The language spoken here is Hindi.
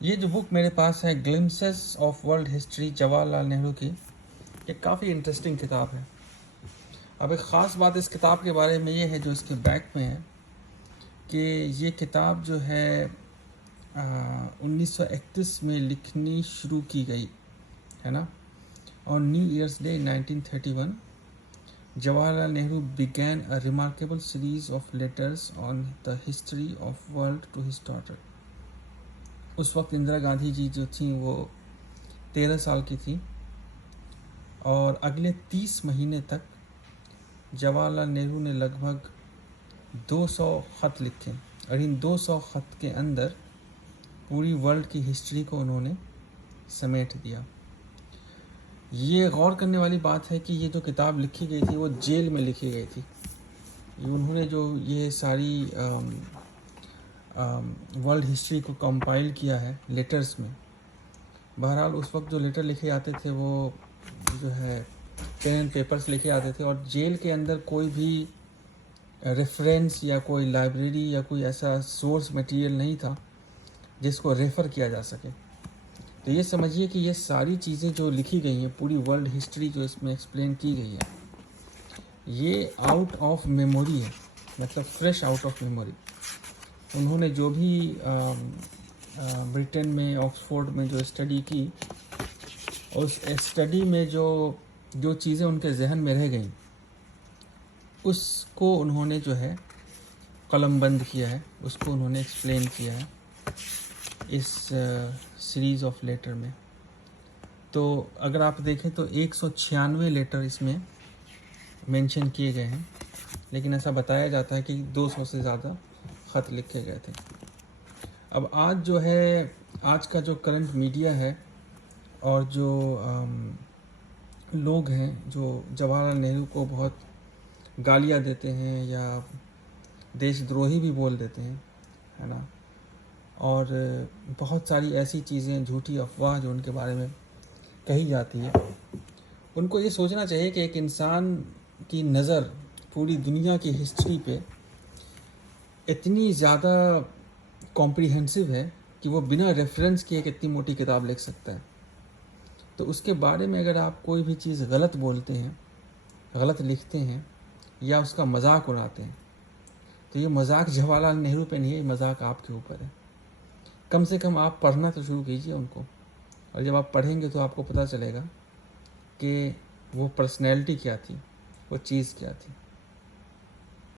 ये जो बुक मेरे पास है, glimpses of world history, Jawaharlal Nehru की, ये काफ़ी इंटरेस्टिंग किताब है। अब एक ख़ास बात इस किताब के बारे में ये है जो इसके बैक में है कि ये किताब जो है 1931 में लिखनी शुरू की गई है ना। On new years day 1931 Jawaharlal Nehru began a remarkable series of letters on the history of world to his daughter. उस वक्त इंदिरा गांधी जी जो थी वो 13 साल की थी और अगले 30 महीने तक जवाहरलाल नेहरू ने लगभग 200 ख़त लिखे और इन 200 ख़त के अंदर पूरी वर्ल्ड की हिस्ट्री को उन्होंने समेट दिया। ये गौर करने वाली बात है कि ये जो किताब लिखी गई थी वो जेल में लिखी गई थी। उन्होंने जो ये सारी वर्ल्ड हिस्ट्री को कंपाइल किया है लेटर्स में। बहरहाल उस वक्त जो लेटर लिखे जाते थे वो जो है पेन एंड पेपर्स लिखे आते थे और जेल के अंदर कोई भी रेफरेंस या कोई लाइब्रेरी या कोई ऐसा सोर्स मटेरियल नहीं था जिसको रेफ़र किया जा सके। तो ये समझिए कि ये सारी चीज़ें जो लिखी गई हैं, पूरी वर्ल्ड हिस्ट्री जो इसमें एक्सप्लेन की गई है, ये आउट ऑफ मेमोरी है, मतलब फ्रेश आउट ऑफ मेमोरी। उन्होंने जो भी ब्रिटेन में ऑक्सफोर्ड में जो स्टडी की, उस स्टडी में जो चीज़ें उनके जहन में रह गई उसको उन्होंने जो है कलमबंद किया है, उसको उन्होंने एक्सप्लेन किया है इस सीरीज़ ऑफ लेटर में। तो अगर आप देखें तो 196 लेटर इसमें मेंशन किए गए हैं, लेकिन ऐसा बताया जाता है कि 200 से ज़्यादा ख़त लिखे गए थे। अब आज जो है, आज का जो करंट मीडिया है और जो लोग हैं जो जवाहरलाल नेहरू को बहुत गालियाँ देते हैं या देशद्रोही भी बोल देते हैं, है ना, और बहुत सारी ऐसी चीज़ें, झूठी अफवाह जो उनके बारे में कही जाती है, उनको ये सोचना चाहिए कि एक इंसान की नज़र पूरी दुनिया की हिस्ट्री पे इतनी ज़्यादा कॉम्प्रिहेंसिव है कि वो बिना रेफरेंस के एक इतनी मोटी किताब लिख सकता है। तो उसके बारे में अगर आप कोई भी चीज़ गलत बोलते हैं, गलत लिखते हैं या उसका मजाक उड़ाते हैं, तो ये मजाक जवाहरलाल नेहरू पे नहीं है, ये मजाक आपके ऊपर है। कम से कम आप पढ़ना तो शुरू कीजिए उनको, और जब आप पढ़ेंगे तो आपको पता चलेगा कि वो पर्सनैलिटी क्या थी, वो चीज़ क्या थी।